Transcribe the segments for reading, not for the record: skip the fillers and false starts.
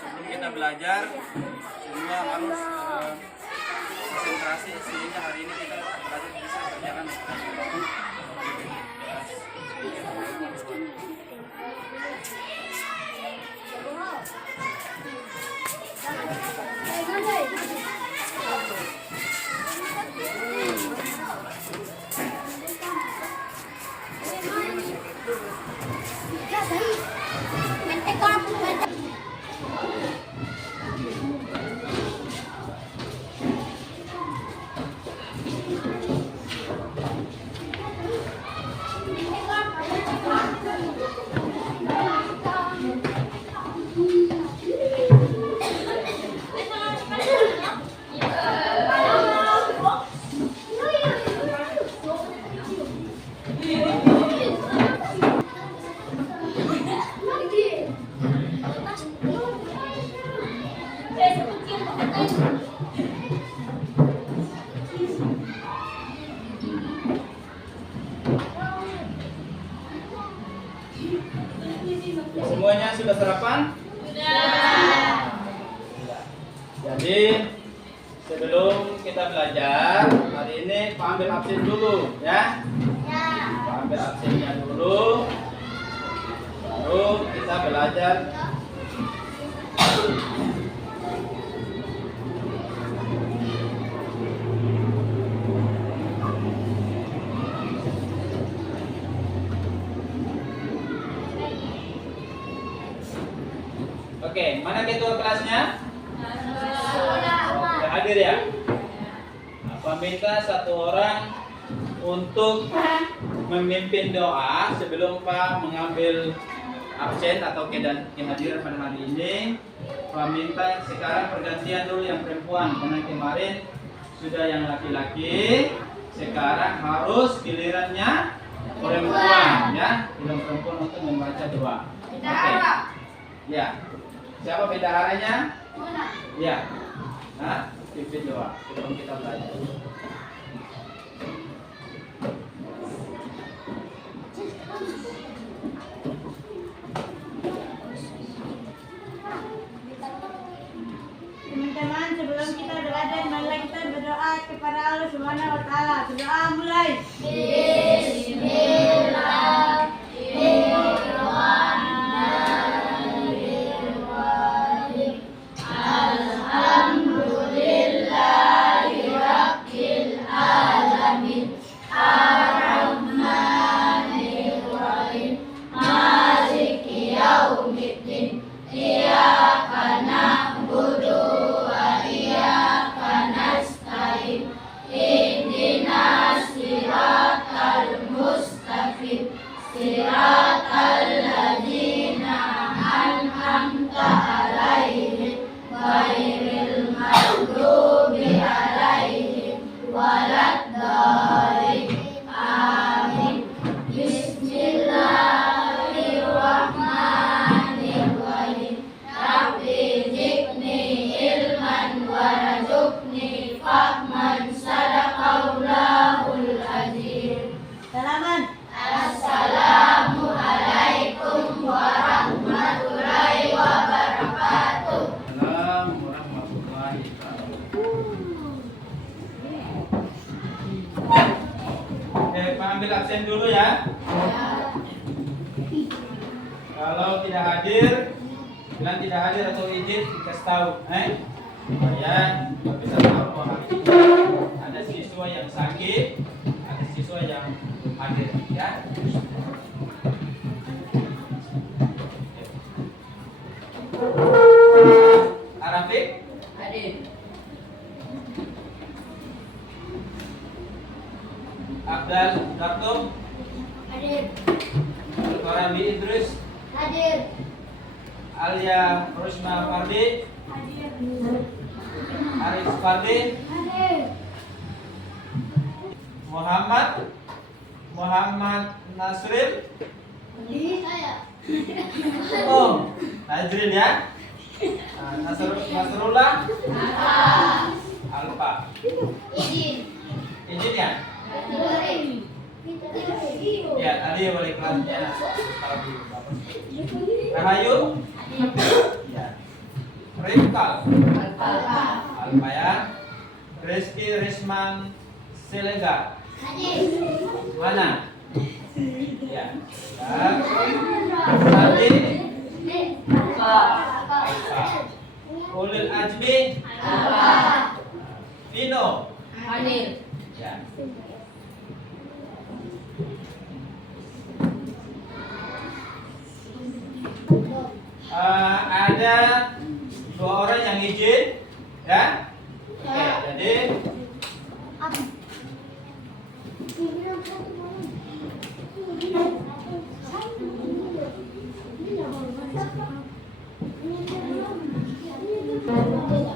Sebelum kita belajar, semua harus konsentrasi sehingga hari ini kita belajar bisa berjalan. Semuanya sudah sarapan? Sudah. Jadi sebelum kita belajar hari ini, Pak ambil absen dulu ya. Pak ambil absennya dulu, baru kita belajar. Oke, mana ketua kelasnya? Sudah hadir ya? Apa minta satu orang untuk memimpin doa sebelum Pak mengambil absen atau kehadiran pada hari ini. Pak minta sekarang pergantian dulu yang perempuan karena kemarin sudah yang laki-laki, sekarang harus gilirannya perempuan ya, giliran perempuan untuk membaca doa. Oke. Ya. Siapa bendaharanya? Ya. Nah, pimpin doa sebelum kita belajar. Teman-teman, sebelum kita belajar, marilah kita berdoa kepada Allah Subhanahu wa taala. Berdoa mulai. Ambil absen dulu ya. Kalau tidak hadir, bilang tidak hadir atau izin dikasih tahu, supaya bisa tahu bahwa hari ini ada siswa yang sakit, ada siswa yang belum hadir ya. Arafik hadir. Abdal Dartum hadir. Farami Idris hadir. Alia Rusma Fardi hadir. Aris Fardi hadir. Muhammad Nasril ini saya. Oh, Najrin ya. Nasrullah Alfa. Izin ya. Rahayu. Ya. Rifkal. Alfa ya. Rizky Risman Silega. Mana? Ya. Sadi. Alfa. Ulil Ajmi. Vino. Ya. Ada 2 orang yang izin, ya.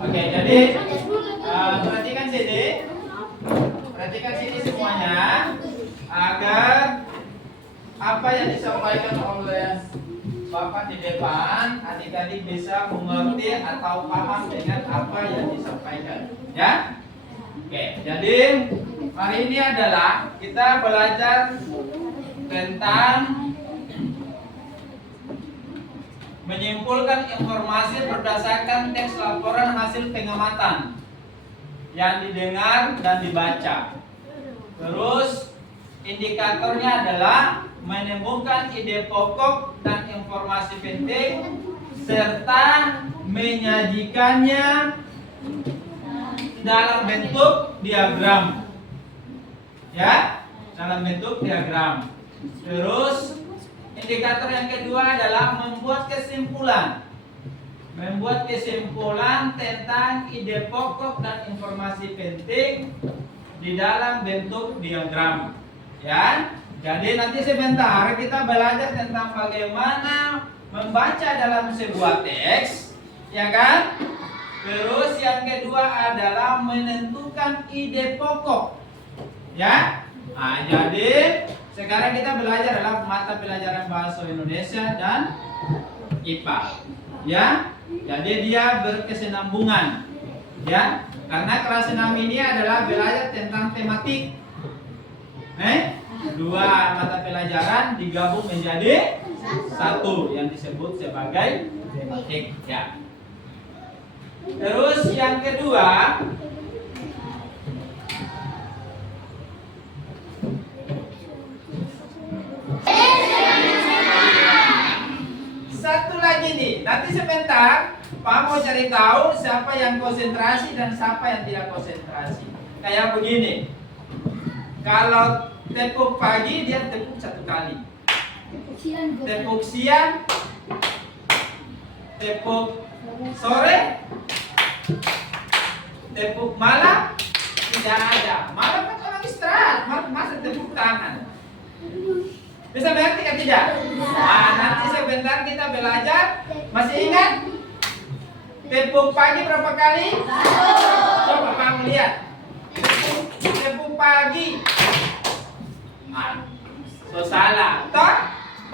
Oke, jadi perhatikan sini semuanya agar apa yang disampaikan oleh Bapak di depan adik-adik bisa mengerti atau paham dengan apa yang disampaikan, ya. Oke, jadi hari ini adalah kita belajar tentang menyimpulkan informasi berdasarkan teks laporan hasil pengamatan yang didengar dan dibaca. Terus indikatornya adalah menemukan ide pokok dan informasi penting serta menyajikannya dalam bentuk diagram. Ya, dalam bentuk diagram. Terus indikator yang kedua adalah membuat kesimpulan. Membuat kesimpulan tentang ide pokok dan informasi penting di dalam bentuk diagram. Ya. Jadi nanti sebentar kita belajar tentang bagaimana membaca dalam sebuah teks, ya kan? Terus yang kedua adalah menentukan ide pokok. Ya. Nah, jadi sekarang kita belajar dalam mata pelajaran bahasa Indonesia dan IPA. Ya. Jadi dia berkesinambungan. Ya. Karena kelas 6 ini adalah belajar tentang tematik. 2 mata pelajaran digabung menjadi 1 yang disebut sebagai tematik, ya. Terus yang kedua, satu lagi nih, nanti sebentar Pak mau cari tahu siapa yang konsentrasi dan siapa yang tidak konsentrasi. Kayak begini, kalau tepuk pagi dia tepuk 1 kali. Tepuk siang, tepuk sore, tepuk malam tidak ada. Malam kan orang istirahat, masa tepuk tangan. Bisa mengerti kan tidak? Nah, nanti sebentar kita belajar. Masih ingat? Tepuk pagi berapa kali? Coba kamu lihat. Tepuk pagi. So salah. Toh?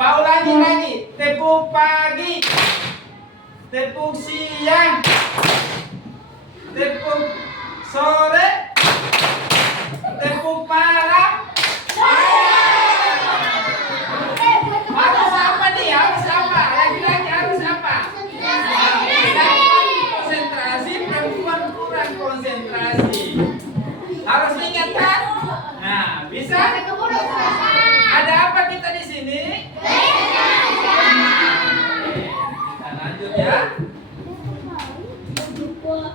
Pak ulangi lagi. Tepuk pagi. Tepuk siang. Tepuk sore. Tepuk malam. Harus apa nih? Harus apa? Lagi-lagi harus apa? Laki-laki konsentrasi, perempuan kurang konsentrasi. Harus ingat kan? Nah, bisa? Ada apa kita di sini? Kita lanjut ya.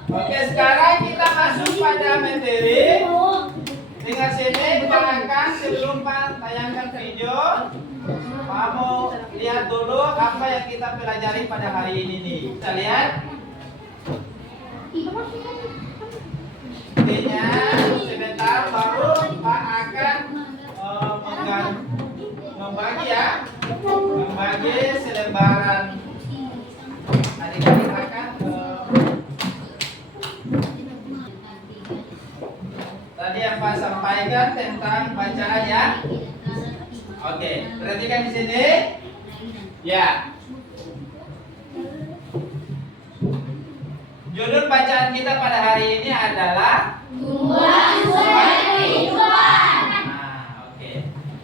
Oke, sekarang kita masuk pada materi. Dengar sini, bayangkan sebelum Pak tayangkan video, Pak mau lihat dulu apa yang kita pelajari pada hari ini nih. Kita lihat. Intinya sebentar baru Pak akan membagi ya, membagi selembaran. Adik-adik akan tadi yang Pak sampaikan tentang bacaan ya. Oke, perhatikan di sini. Ya. Judul bacaan kita pada hari ini adalah oke.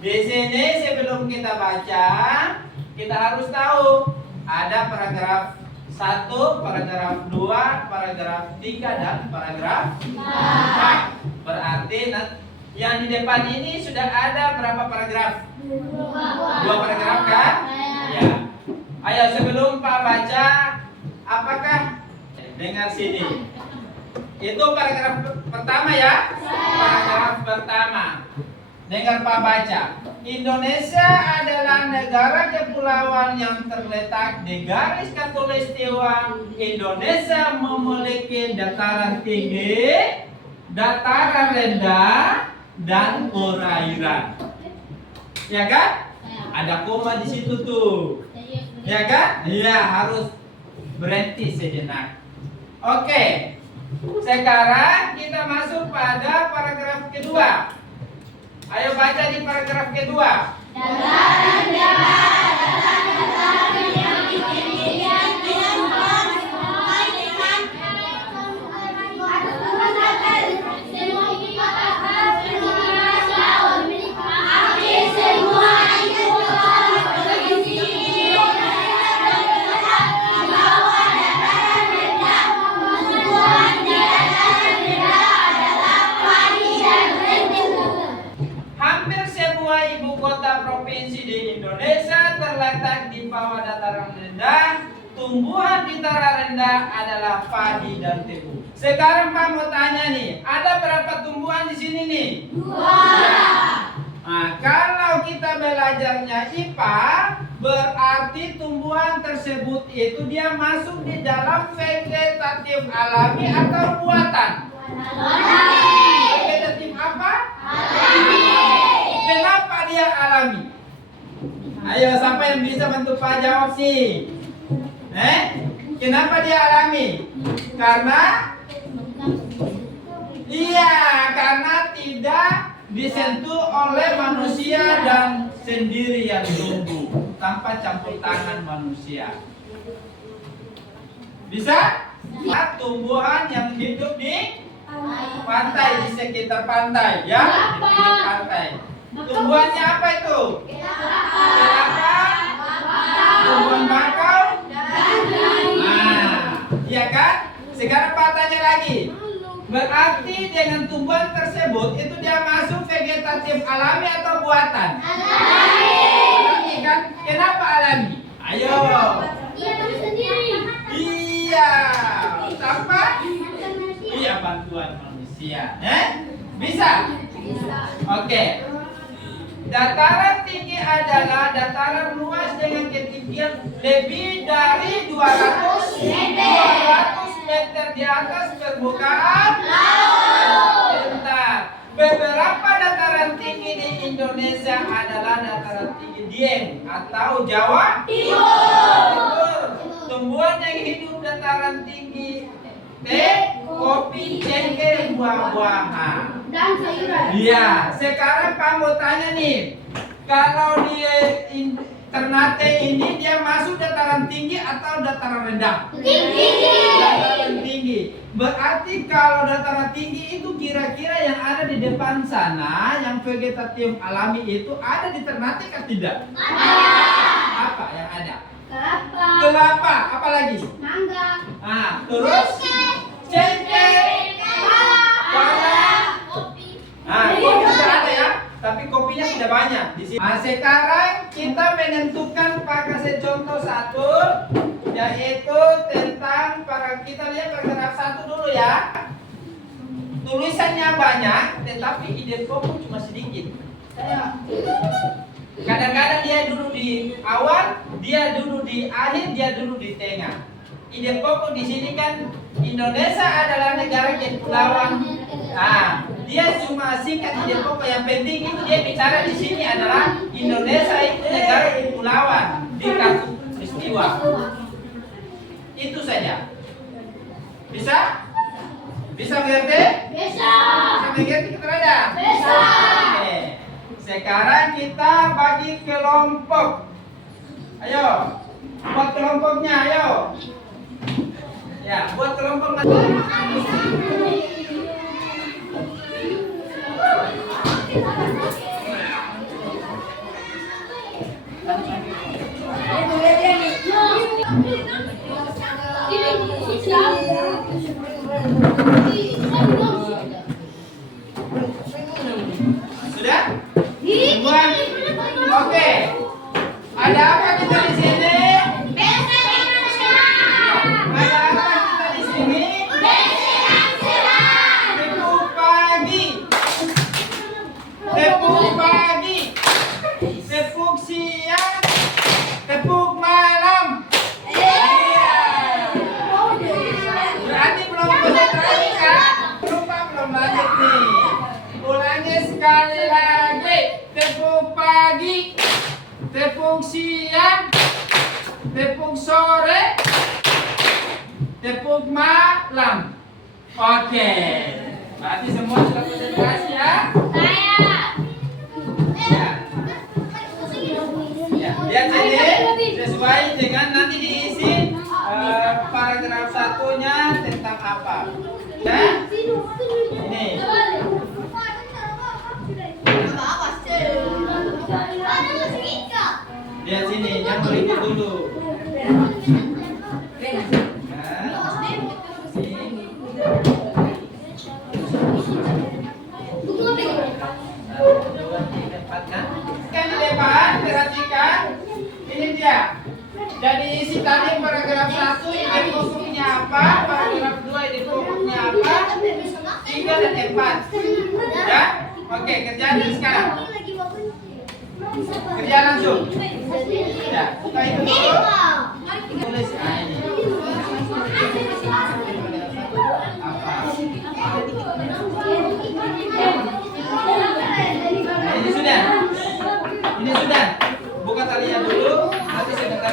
Di sini sebelum kita baca, kita harus tahu ada paragraf 1, paragraf 2, paragraf 3, dan paragraf 4. Berarti yang di depan ini sudah ada berapa paragraf? 2 paragraf kan? Ya. Ayo sebelum Pak baca, apakah dengar sini? Itu paragraf pertama ya? Paragraf pertama. Dengar Pak baca. Indonesia adalah negara kepulauan yang terletak di garis khatulistiwa. Indonesia memiliki dataran tinggi, dataran rendah, dan perairan. Ya kan? Ada koma di situ tuh. Ya kan? Iya, harus berhenti sejenak. Oke. Sekarang kita masuk pada paragraf kedua. Ayo baca di paragraf kedua. Hampir semua ibu kota provinsi di Indonesia terletak di bawah dataran rendah. Tumbuhan di dataran rendah adalah padi dan tebu. Sekarang Pak mau tanya nih, ada berapa tumbuhan di sini nih? 2. Nah, kalau kita belajarnya IPA, berarti tumbuhan tersebut itu dia masuk di dalam vegetatif alami atau buatan? Vegetatif apa? Kenapa dia alami? Ayo, siapa yang bisa bantu Pak jawab sih? Kenapa dia alami? Karena karena tidak disentuh oleh manusia dan sendiri yang tumbuh tanpa campur tangan manusia. Bisa? Tumbuhan yang hidup di pantai, di sekitar pantai, ya, di pinggir pantai. Tumbuhannya apa itu? Kelapa, tumbuhan bakau. Nah, iya kan? Sekarang Pak tanya lagi. Berarti dengan tumbuhan tersebut itu dia masuk vegetatif alami atau buatan? Alami kan? Kenapa alami? Ayo. Iya. Tanpa? Iya, bantuan manusia. Bisa? Oke. Dataran tinggi adalah dataran luas dengan ketinggian lebih dari 200 meter di atas permukaan laut. Beberapa dataran tinggi di Indonesia adalah dataran tinggi Dieng atau Jawa Timur. Tumbuhan yang hidup dataran tinggi teh, kopi, cengkeh, buah-buahan. Dan sayuran. Iya, sekarang Pak mau tanya nih, kalau dia Ternate ini dia masuk dataran tinggi atau dataran rendah? Tinggi. Dataran tinggi. Berarti kalau dataran tinggi itu kira-kira yang ada di depan sana, yang vegetatif alami itu ada di Ternate kan tidak? Ada. Apa yang ada? Kelapa. Apa lagi? Mangga. Terus? Cengkeh. Pala. Kopi. Kopi sudah ada ya, tapi kopinya tidak banyak di sini. Sekarang kita menentukan Pak kasih contoh satu, yaitu tentang kita lihat paragraf 1 dulu ya. Tulisannya banyak, tetapi ide pokok cuma sedikit. Kadang-kadang dia duduk di awal, dia duduk di akhir, dia duduk di tengah. Ide pokok di sini kan Indonesia adalah negara kepulauan. Dia cuma singkat ide pokok. Yang penting itu dia bicara di sini adalah Indonesia itu negara kepulauan di khatulistiwa. Itu saja. Bisa? Bisa mengerti? Bisa. Bisa mengerti keterangan? Bisa. Oke. Sekarang kita bagi kelompok. Ayo, buat kelompoknya, ayo. Ya, buat kelompok. Sekali lagi. Tepuk pagi, tepuk siang, tepuk sore, tepuk malam. Oke. Berarti semua sudah konsentrasi ya? Ya. Lihat sini, sesuai dengan nanti diisi paragraf satunya tentang apa. Ya? Ini. Lihat sini, yang berikut dulu. Kan di depan, perhatikan. Ini dia. Jadi isi tadi paragraf 1 ide pokoknya apa, paragraf 2 ide pokoknya apa, 3 dan 4. Ya? Oke, kerjaan sekarang. Kerja langsung. Ya, buka itu dulu. Tulis ini. Nah, ini sudah. Ini sudah. Buka talinya dulu. Nanti sebentar.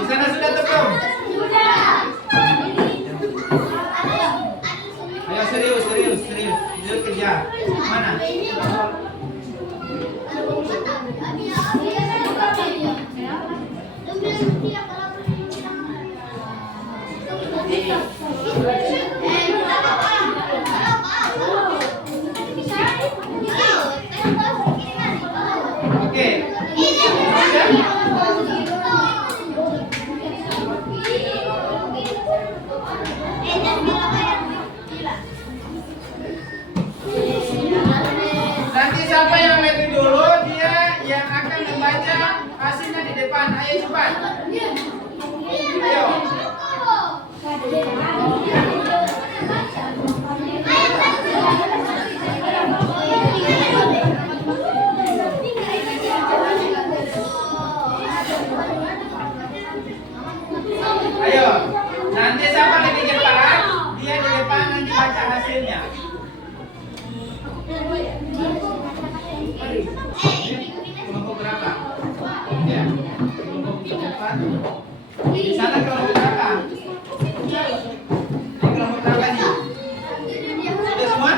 Di sana sudah tepung. Ayo serius. Duduk kerja. Mana? Oke. Nanti siapa yang lebih dulu dia yang akan membaca hasilnya di depan. Ayo cepat. Ayo. Ayo. Nanti siapa lebih cepat dia di depan nanti baca hasilnya. Kelompok berapa? Ya. Kelompok cepat. Di sana kelompok berapa? Ini kelompok berapa nih? Sudah semua?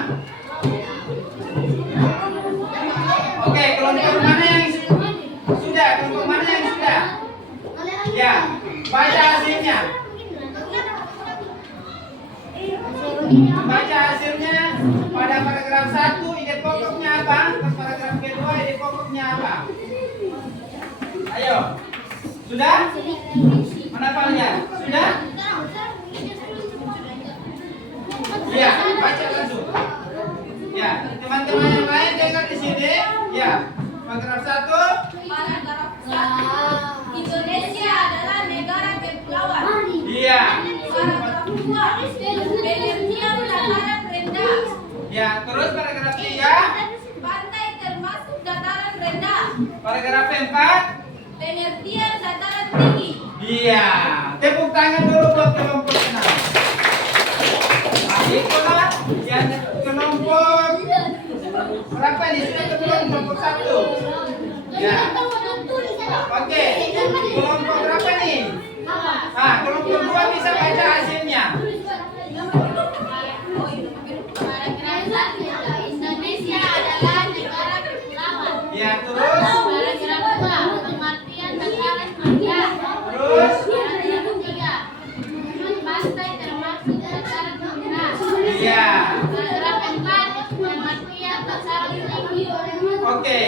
Oke, kelompok mana yang sudah? Kelompok mana yang sudah? Ya, baca hasilnya. Baca hasilnya pada paragraf 1 ide pokoknya apa? Paragraf kedua ide pokoknya apa? Ayo. Sudah? Mana filenya? Sudah? Ya, baca langsung. Ya, teman-teman yang lain dengar di sini. Ya, paragraf 1. Indonesia adalah negara kepulauan. Iya. Paragraf 2. Pengertian dataran rendah. Ya, terus paragraf 3. Pantai termasuk dataran rendah. Paragraf 4. Pengertian dataran tinggi. Iya. Tepuk tangan dulu buat kelompok senang. Itulah yang kelompok berapa nih? Sudah ketemu kelompok 1. Ya. Oke. Kelompok berapa nih? Kelompok 2 bisa baca hasilnya. Indonesia adalah negara kepulauan. Ya, terus. Paragraf 2. Pengertian dataran rendah. Terus. Paragraf 3. Pantai termasuk dataran rendah. Iya. Paragraf 4. Pengertian dataran tinggi. Oke.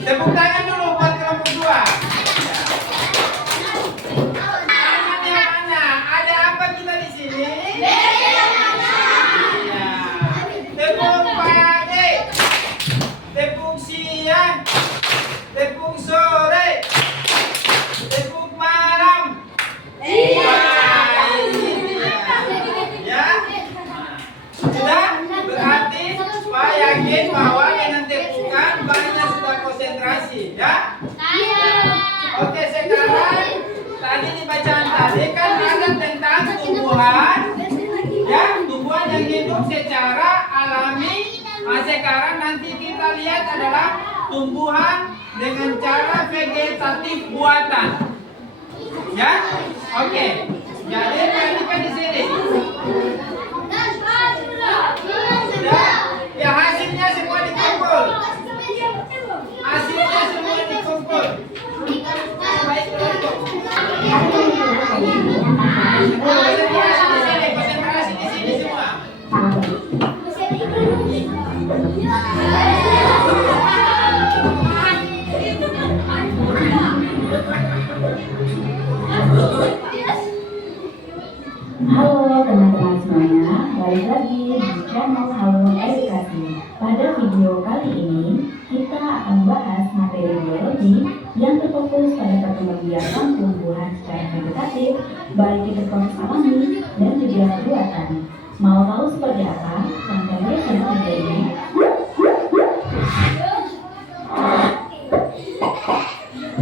Tepuk tangan dulu buat kelompok 2. Tangannya mana? Ada apa kita di sini? Iya. Tepuk pagi. Tepuk siang. Tepuk sore. Tepuk malam. Iya. Ya. Sudah? Berarti Pak yakin bahwa dengan tepukan banyak sudah konsentrasi, ya? tumbuhan dengan cara vegetatif buatan. Ya, oke. Jadi perhatikan di sini. Ya, hasilnya semua dikumpul. Hasilnya semua dikumpul. Baik, kelompok. Konsentrasi di sini semua. Halo teman-teman semuanya, balik lagi di channel Halo Edukasi. Pada video kali ini, kita akan membahas materi biologi yang terfokus pada perkembangbiakan tumbuhan secara vegetatif, baik itu proses alami dan juga buatan. Mau tahu seperti apa? Tonton terus video ini.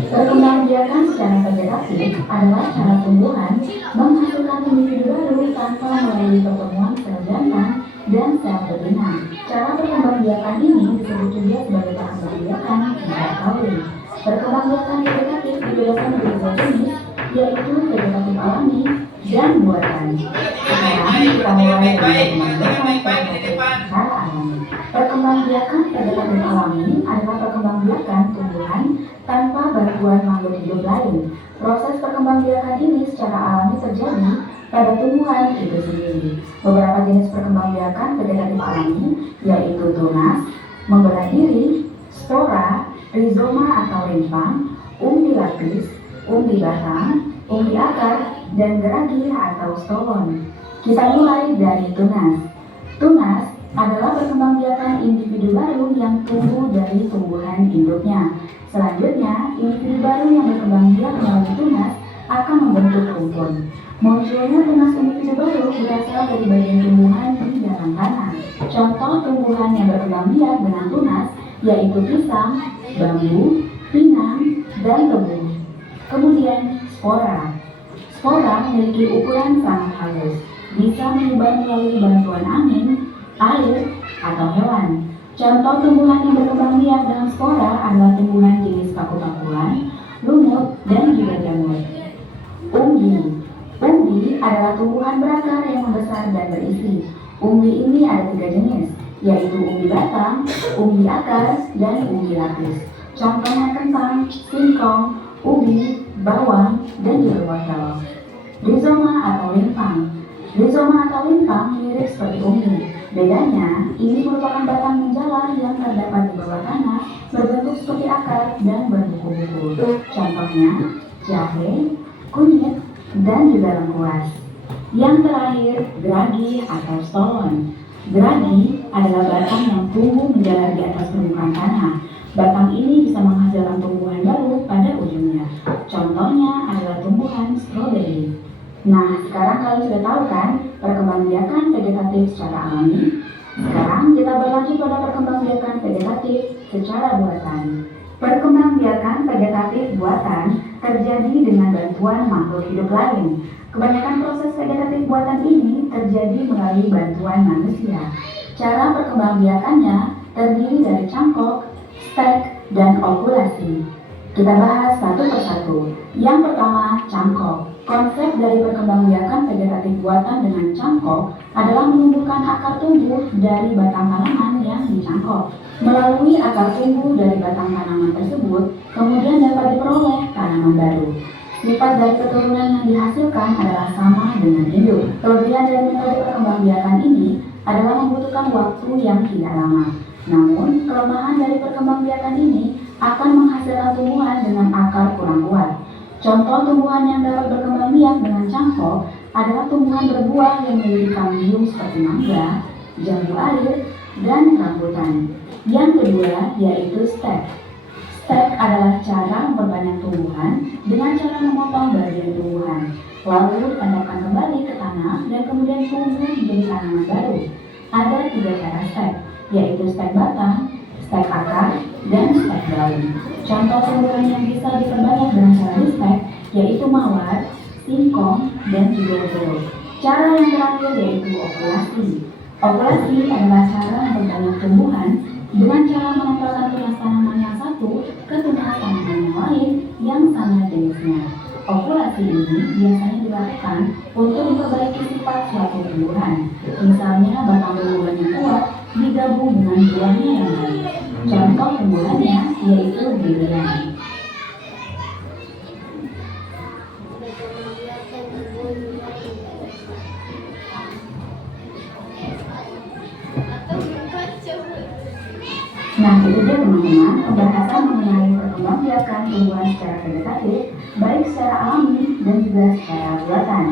Perkembangbiakan secara vegetatif adalah cara tumbuhan menghasilkan individu baru tanpa melalui pertemuan sel jantan dan sel betina. Cara perkembangbiakan ini disebut juga sebagai perkembangbiakan tingkat kawin. Perkembangbiakan vegetatif dibedakan menjadi dua jenis, yaitu vegetatif alami dan buatan. Sekarang kita mulai dengan perkembangbiakan secara alami. Perkembangbiakan vegetatif alami adalah perkembangbiakan tumbuhan tanpa bantuan makhluk hidup lain. Proses perkembangbiakan ini secara alami terjadi pada tumbuhan itu sendiri. Beberapa jenis perkembangbiakan vegetatif alami yaitu tunas, membelah diri, spora, rizoma atau rimpang, umbi lapis, umbi batang, umbi akar, dan geragi atau stolon. Kita mulai dari tunas. Tunas adalah perkembangbiakan individu baru yang tumbuh dari tumbuhan induknya. Selanjutnya, individu baru yang berkembang biak melalui tunas akan membentuk rumpun. Munculnya tunas individu baru berasal dari bagian tumbuhan di dalam tanah. Contoh tumbuhan yang berkembang biak dengan tunas yaitu pisang, bambu, pinang, dan tebu. Kemudian, spora. Spora memiliki ukuran sangat halus, bisa menyebar melalui bantuan angin, air, atau hewan. Contoh tumbuhan yang berkembang biak dengan spora adalah tumbuhan jenis paku-pakuan, lumut, dan juga jamur. Umbi. Umbi adalah tumbuhan berakar yang membesar dan berisi. Umbi ini ada 3 jenis, yaitu umbi batang, umbi akar, dan umbi lapis. Contohnya kentang, singkong, ubi, bawang, dan juga wortel. Rizoma atau limpang. Rizoma atau limpang mirip seperti umbi. Bedanya, ini merupakan batang menjalar yang terdapat di bawah tanah, berbentuk seperti akar dan berbuku-buku. Contohnya, jahe, kunyit, dan juga lengkuas. Yang terakhir, geragi atau stolon. Geragi adalah batang yang tumbuh menjalar di atas permukaan tanah. Batang ini bisa menghasilkan tumbuhan baru pada ujungnya. Contohnya adalah tumbuhan stroberi. Nah, sekarang kalian sudah tahu kan perkembangbiakan vegetatif secara alami? Sekarang kita berlanjut pada perkembangbiakan vegetatif secara buatan. Perkembangbiakan vegetatif buatan terjadi dengan bantuan makhluk hidup lain. Kebanyakan proses vegetatif buatan ini terjadi melalui bantuan manusia. Cara perkembangbiakannya terdiri dari cangkok, stek, dan okulasi. Kita bahas satu persatu. Yang pertama, cangkok. Konsep dari perkembangbiakan vegetatif buatan dengan cangkok adalah menumbuhkan akar tumbuh dari batang tanaman yang dicangkok. Melalui akar tumbuh dari batang tanaman tersebut, kemudian dapat diperoleh tanaman baru. Sifat dari keturunan yang dihasilkan adalah sama dengan induk. Kelebihan dari metode perkembangbiakan ini adalah membutuhkan waktu yang tidak lama. Namun, kelemahan dari perkembangbiakan ini akan menghasilkan tumbuhan dengan akar kurang kuat. Contoh tumbuhan yang dapat berkembang biak dengan cangkok adalah tumbuhan berbuah yang memiliki kambium seperti mangga, jambu air, dan rambutan. Yang kedua yaitu stek. Stek adalah cara memperbanyak tumbuhan dengan cara memotong bagian tumbuhan, lalu ditandapkan kembali ke tanah dan kemudian tumbuh menjadi tanaman baru. Ada 3 cara stek, yaitu stek batang, stek akar, dan stek daun. Contoh tumbuhan yang bisa diperbanyak dengan cara stek yaitu mawar, singkong, dan juga jeruk. Cara yang terakhir yaitu okulasi. Okulasi adalah cara memperbanyak tumbuhan dengan cara menempelkan tunas tanaman yang sama satu ke tubuh tanaman yang lain yang sama jenisnya. Okulasi ini biasanya dilakukan untuk memperbaiki sifat suatu tumbuhan. Misalnya batang tumbuhan yang kuat digabung dengan buahnya yang baik. Contoh tumbuhannya yaitu durian. Nah, itu dia teman-teman pembahasan mengenai perkembangbiakan tumbuhan secara vegetatif, baik secara alami dan juga secara buatan.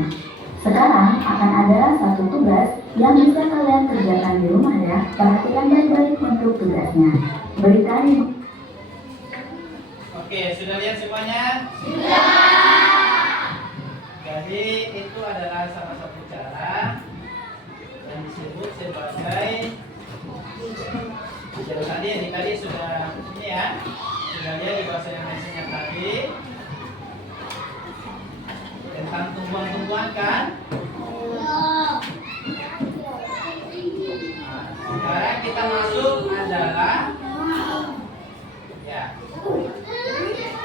Sekarang akan ada satu tugas yang bisa kalian kerjakan di rumah ya. Perhatikan baik-baik untuk tugasnya. Berikan. Oke, sudah lihat semuanya? Jadi itu adalah salah satu cara yang disebut sebagai tadi sudah ini ya, sudah lihat di bahasa Indonesia tadi tentang tumbuhan-tumbuhan kan? Nah, sekarang kita masuk adalah ya.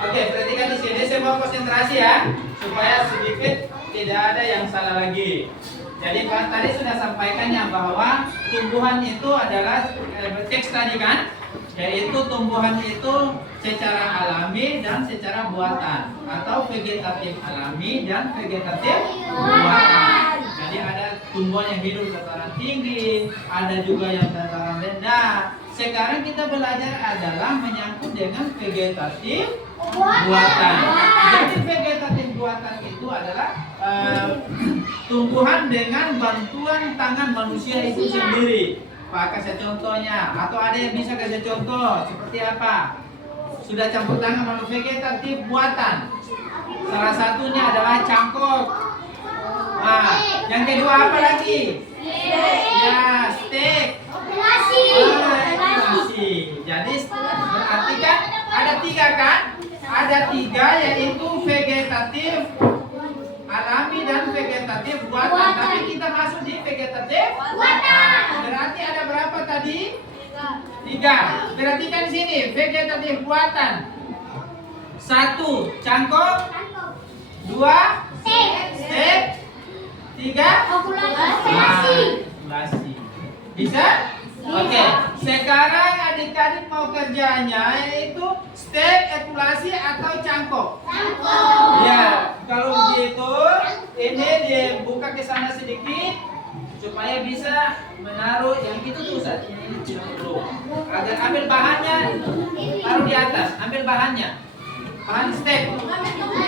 Oke, perhatikan di sini saya mau konsentrasi ya, supaya sedikit tidak ada yang salah lagi. Jadi Pak tadi sudah sampaikannya bahwa tumbuhan itu adalah teks tadi kan, yaitu tumbuhan itu secara alami dan secara buatan, atau vegetatif alami dan vegetatif buatan. Jadi ada tumbuhan yang hidup dataran tinggi, ada juga yang dataran rendah. Sekarang kita belajar adalah menyangkut dengan vegetatif buatan. Jadi vegetatif buatan itu adalah tumbuhan dengan bantuan tangan manusia itu sendiri. Pak kasih contohnya, atau ada yang bisa kasih contoh seperti apa? Sudah campur tangan sama vegetatif buatan. Salah satunya adalah cangkok. Nah, yang kedua apa lagi? Ya, steak. Jadi berarti kan ada tiga kan? Ada tiga yaitu vegetatif alami dan vegetatif buatan. Tapi kita masuk di vegetatif buatan. Berarti ada berapa tadi? Tiga. Perhatikan di sini vegetatif buatan. Satu cangkok, dua steak, tiga okulasi. Bisa? Oke. Sekarang adik-adik mau kerjanya yaitu steak, ekulasi atau cangkok. Ya, kalau begitu ini dibuka ke sana sedikit supaya bisa menaruh yang itu tuh Ustaz. Ini dulu. Agar ambil bahannya, taruh di atas. Ambil bahannya. Bahan steak.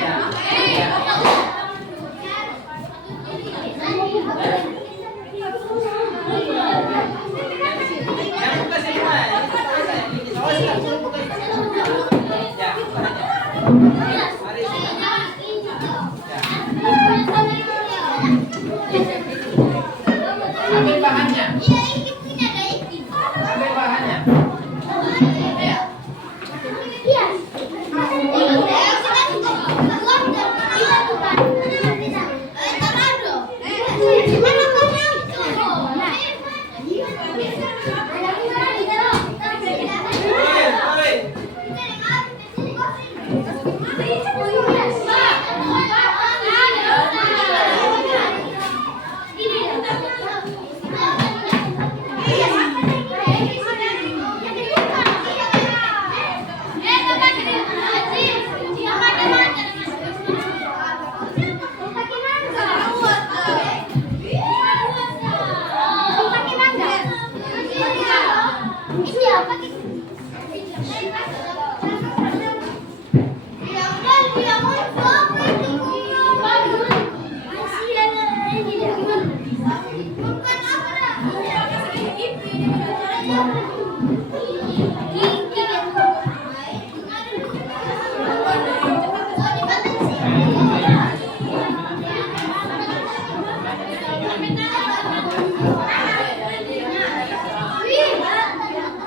Ya. Ya. Ambil bahannya. Ambil bahannya.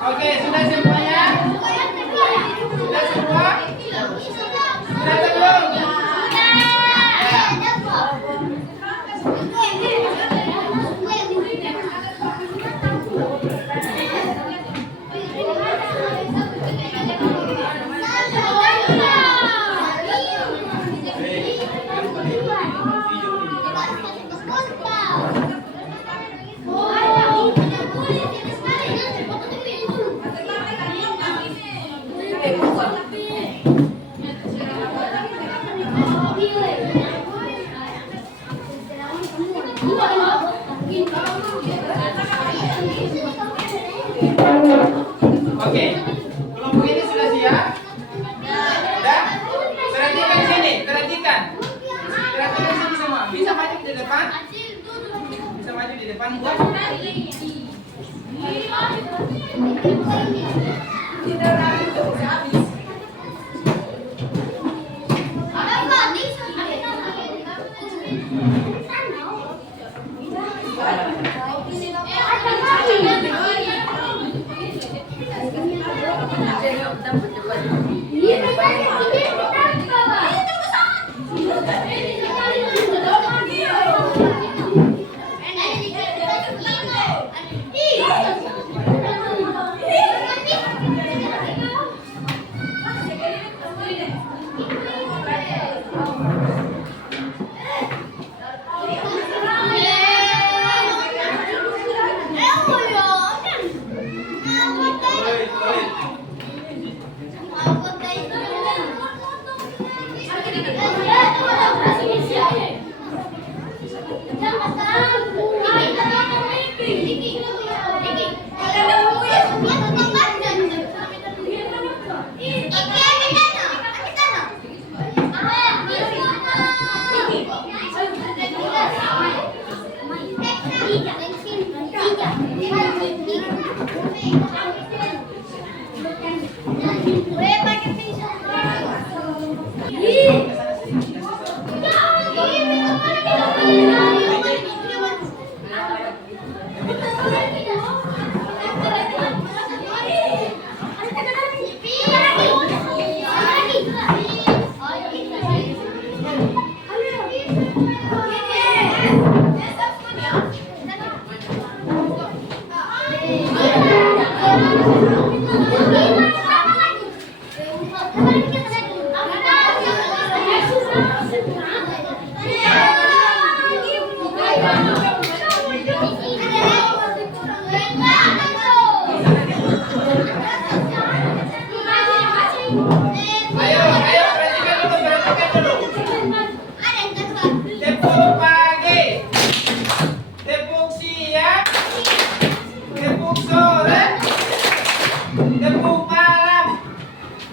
Oke, sudah Oke. Kelompok ini sudah siap? Sudah? Perhatikan sini, perhatikan. Perhatikan sini semua. Bisa maju di depan? Bisa maju di depan buat?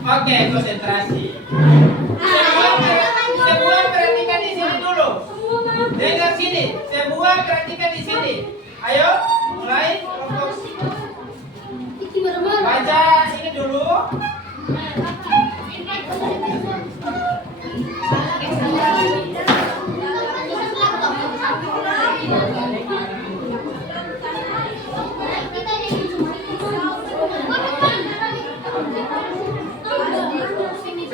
Oke, konsentrasi. Semua perhatikan di sini dulu. Dengar sini. Semua perhatikan di sini. Ayo, mulai. Baca ini dulu.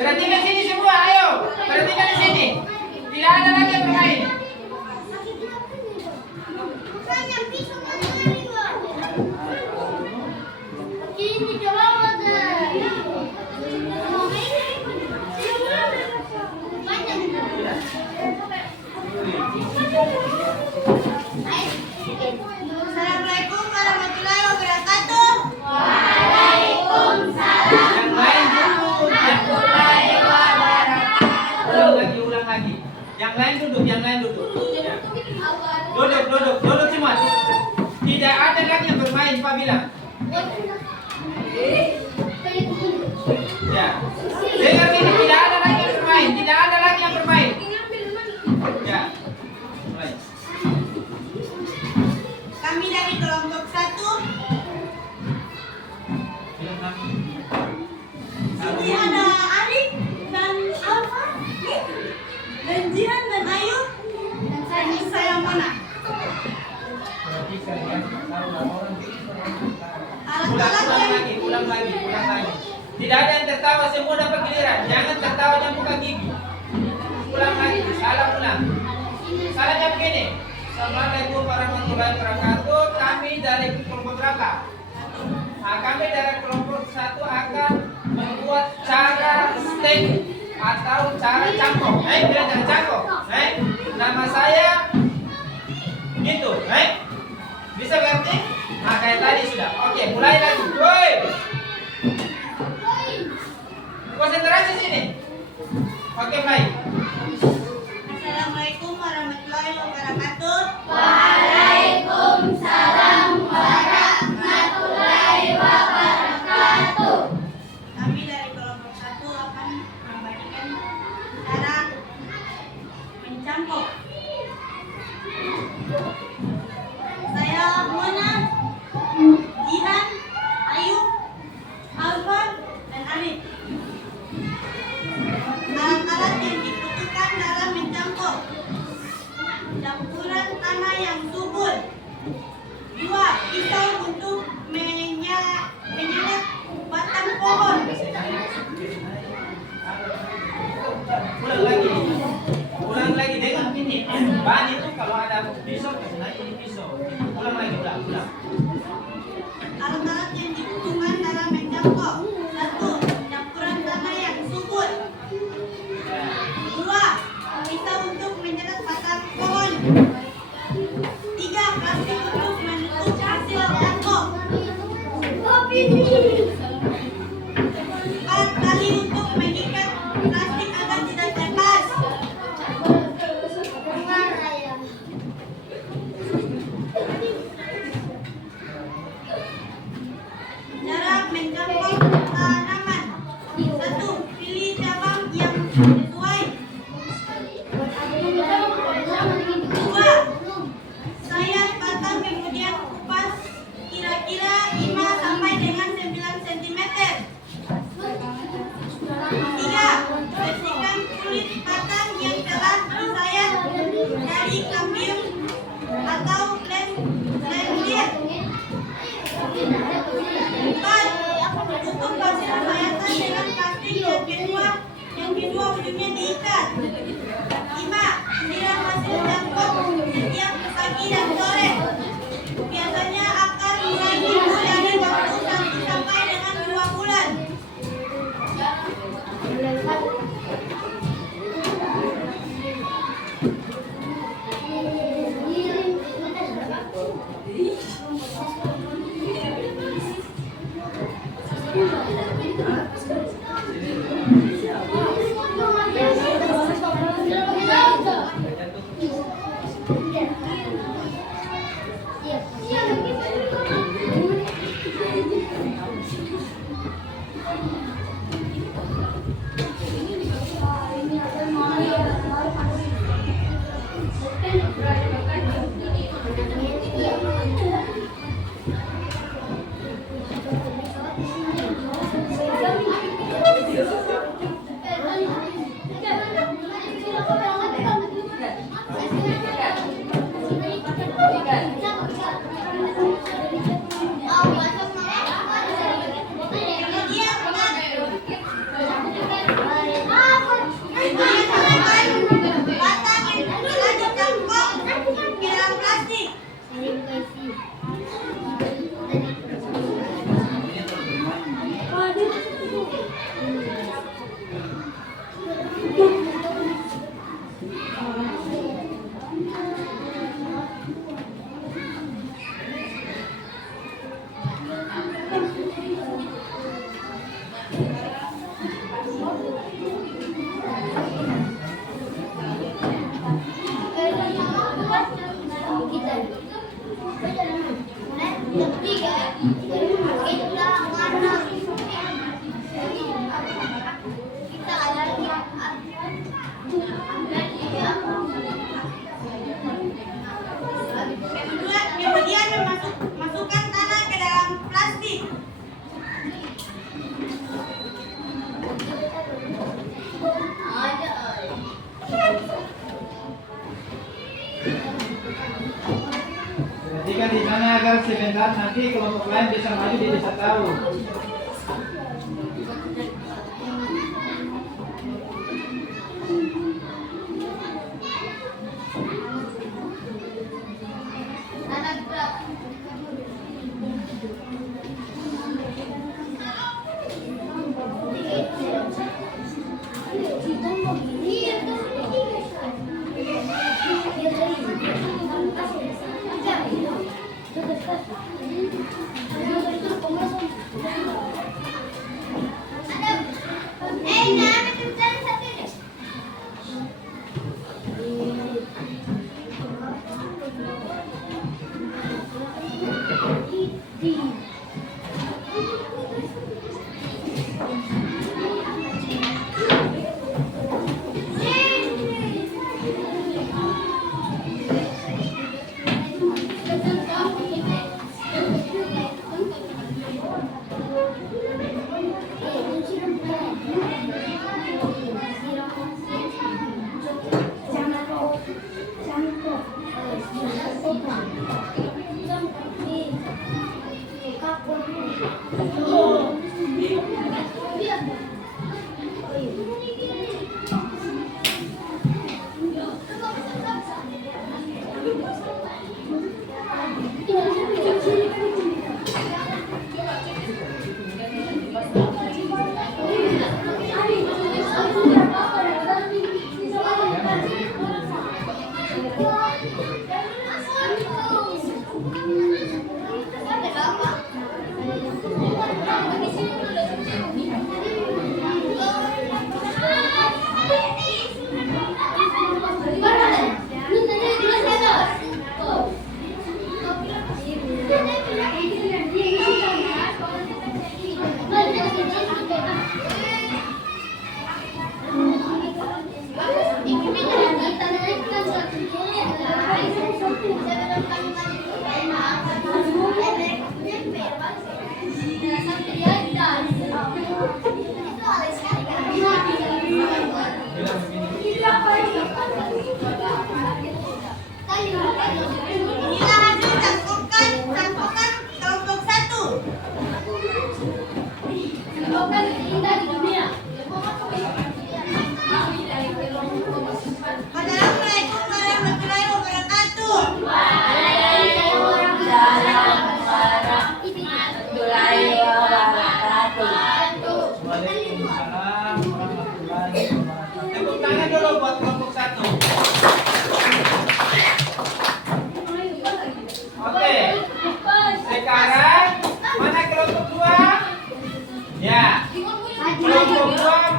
Perhatikan sini semua, ayo. Perhatikan di sini. Tidak ada lagi yang bermain. Assalamualaikum warahmatullahi wabarakatuh. Ulang lagi. Yang lain duduk. Ya. Duduk semua. Tidak ada lagi yang bermain, Pak bilang. Ya. Dengar ini, tidak ada lagi yang bermain. Ya. Mulai. Kami dari kelompok 1. Sini ada Arif dan Alfa, dan Jihan dan Ayu. Dan saya yang mana? Ulang lagi. Tidak ada yang tertawa, semua dapat giliran. Jangan tertawanya buka gigi. Ulang lagi, ulang. Salahnya begini. Assalamualaikum warahmatullahi wabarakatuh. Kami dari kelompok berapa? Nah, kami dari kelompok 1 akan membuat cara steak atau cara cangkok. Bilang cara cangkok. Nama saya gitu. Bisa berarti? Nah, kayak tadi sudah. Oke, mulai lagi. Woi. Konsentrasi sini. Oke, mulai. Assalamualaikum warahmatullahi wabarakatuh. Waalaikumsalam warahmatullahi wabarakatuh. ujungnya diikat. 5. Siram hasil campur setiap pagi dan sore. Biasanya akan mulai dari waktu 1 sampai dengan 2 bulan. Kemudian masukkan tanah ke dalam plastik. Perhatikan di sana agar sebentar nanti kelompok lain bisa maju, dia bisa tahu.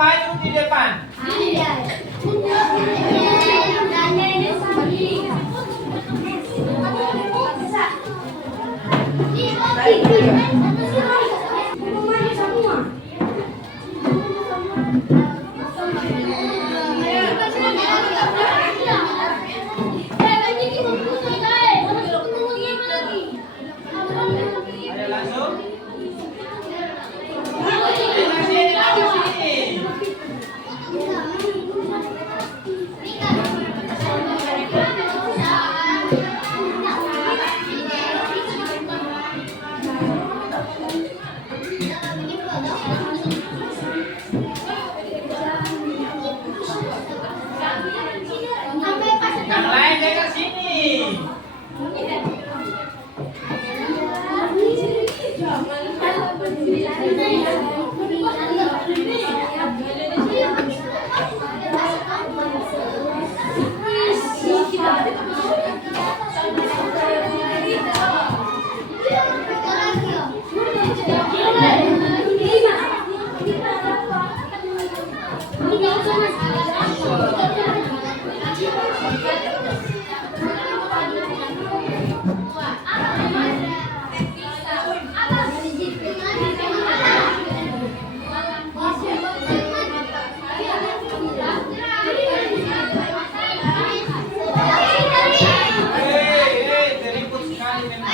maju di depan. Ayo langsung. Dengar sini, langsung sini. Yang lain dengar sini. Terikut sekali memang.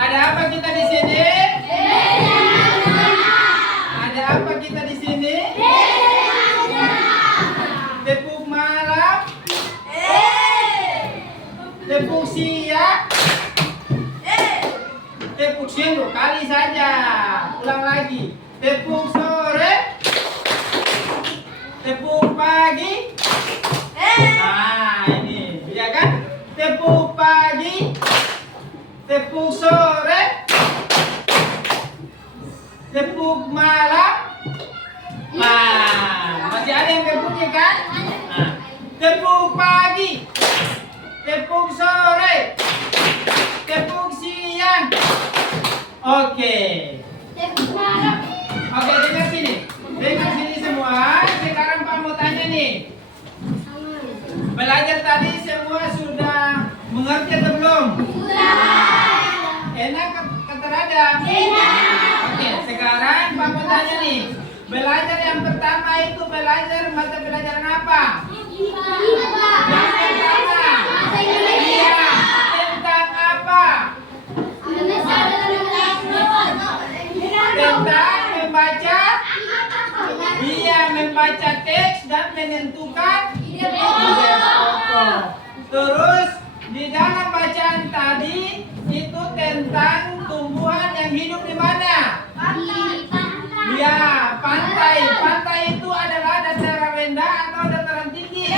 Ada apa kita di sini? Ada apa kita di sini? Tepuk malam. Tepuk siang. Tepuk siang 2 kali saja. Ulang lagi. Tepuk sore. Tepuk pagi. Nah, ini, ya kan? Tepuk pagi. Tepuk sore. Tepuk malam. Nah, masih ada yang tepuknya kan? Nah, tepuk pagi. Tepuk sore. Tepuk siang. Oke. Oke, dengar sini. Dengar sini semua. Sekarang Pak mau tanya nih. Belajar tadi semua sudah mengerti atau belum? Enak kata Rada? Oke, sekarang Pak mau tanya nih. Belajar yang pertama itu belajar mata pelajaran apa? Yang pertama. Iya. Tentang apa? Tentang membaca. Iya, membaca teks dan menentukan ide pokok. Terus di dalam bacaan tadi itu tentang tumbuhan yang hidup di mana? Ya, pantai. Pantai itu adalah dataran rendah atau dataran tinggi?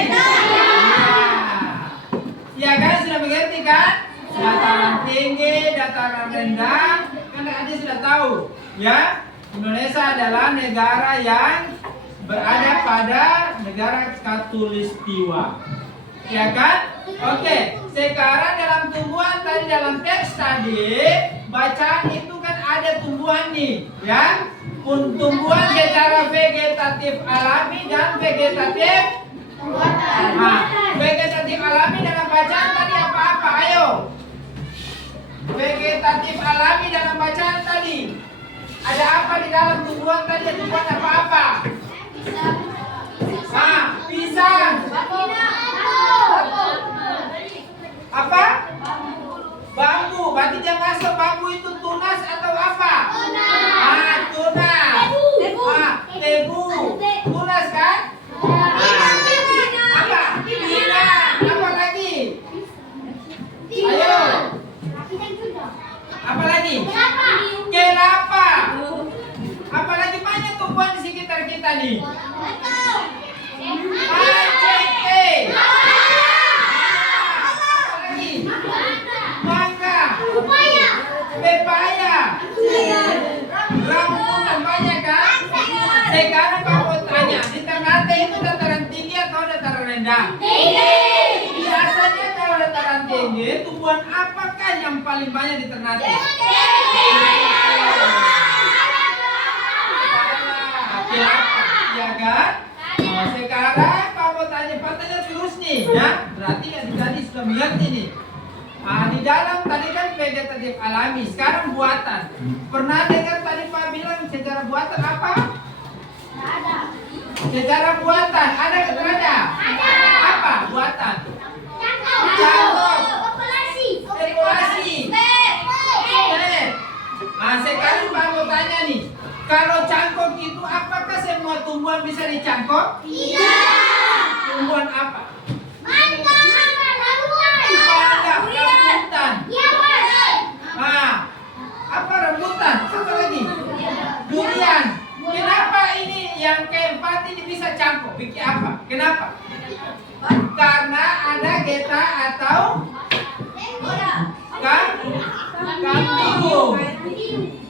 Ya kan, sudah mengerti kan? Dataran tinggi, dataran rendah. Kan Anda sudah tahu, ya? Indonesia adalah negara yang berada pada negara khatulistiwa. Ya kan? Oke, sekarang dalam tumbuhan tadi, dalam teks tadi, bacaan itu kan ada tumbuhan nih, ya. Tumbuhan secara vegetatif alami dan vegetatif buatan. Nah, vegetatif alami dalam bacaan tadi apa-apa? Ayo. Vegetatif alami dalam bacaan tadi. Ada apa di dalam tumbuhan tadi? Tumbuhan apa-apa? Nah, pisang. Apa? Aceh. Apalagi? Mangga. Pepaya. Rambutan banyak kan? Sekarang kamu tanya, di Ternate itu dataran tinggi atau dataran rendah? Biasanya kalau dataran tinggi, tumbuhan apakah yang paling banyak di Ternate? Kelapa, ya kan? Nah, sekarang kamu tanya patahnya terus nih, ya? Berarti adik-adik sudah mengerti nih. Nah, di dalam tadi kan vegetatif alami, sekarang buatan. Pernah dengar tadi Pak bilang secara buatan apa? Secara buatan, ada atau ada? Apa buatan? Cangkok. Populasi. Nah, sekarang Pak mau tanya nih, kalau cangkok itu apakah semua tumbuhan bisa dicangkok? Tumbuhan apa? Mangga, rambutan. Nah, apa rambutan? Apa lagi? Durian. Kenapa ini yang keempat ini bisa cangkok? Pikir apa? Kenapa? Karena ada geta atau kambium.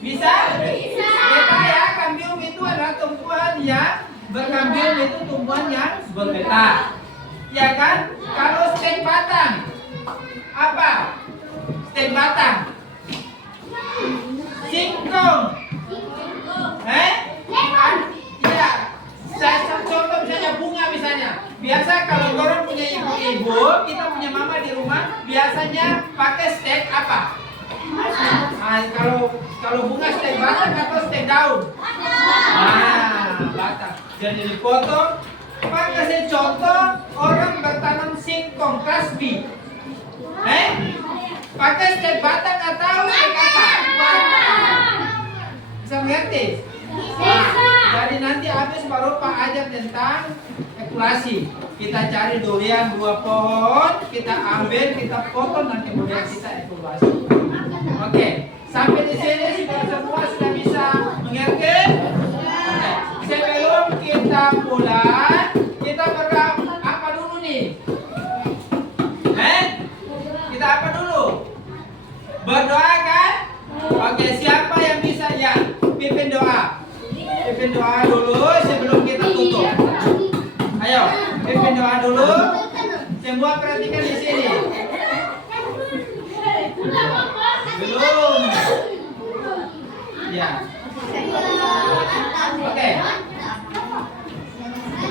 Bisa? Geta ya, kambium itu adalah tumbuhan yang berkambium, itu tumbuhan yang bergeta. Ya kan? Kalau stek batang, apa? Stek batang. Singkong. Ya, saya contoh misalnya bunga misalnya. Biasa kalau orang punya ibu-ibu, kita punya mama di rumah, biasanya pakai stek apa? Nah, kalau bunga stek batang atau stek daun? Batang. Jadi dipotong. Pak kasih contoh orang bertanam singkong kasbi. Pakai stek batang atau stek apa? Bisa mengerti? Jadi nanti habis baru Pak ajar tentang ekulasi. Kita cari durian 2 pohon, kita ambil, kita potong, dan kemudian kita ekulasi. Oke, sampai di sini semua sudah bisa mengerti? Oke. Sebelum kita pulang, kita apa dulu nih? Kita apa dulu? Berdoa kan? Oke, siapa yang bisa ya? Pimpin doa. Pimpin doa dulu sebelum kita tutup. Ayo, pimpin doa dulu. Semua perhatikan di sini. Belum. Ya. Oke.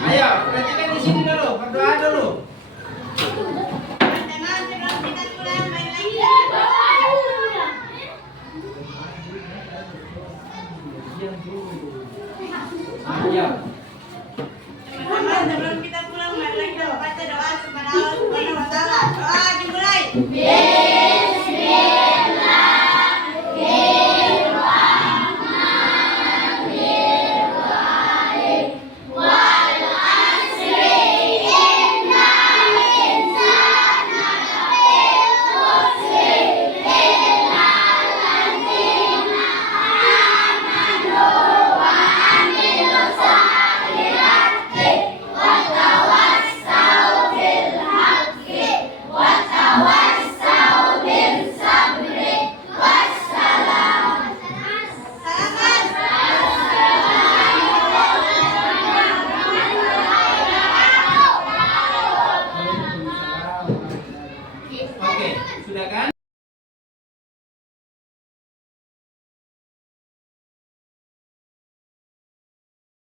Ayo, perhatikan di sini dulu. Berdoa dulu. Teman-teman, sebelum kita pulang, main lagi. Ayo. Teman-teman, sebelum kita pulang, mari kita baca doa kepada Allah Subhanahu wa Ta'ala. Doa dimulai. Oke, sudah kan?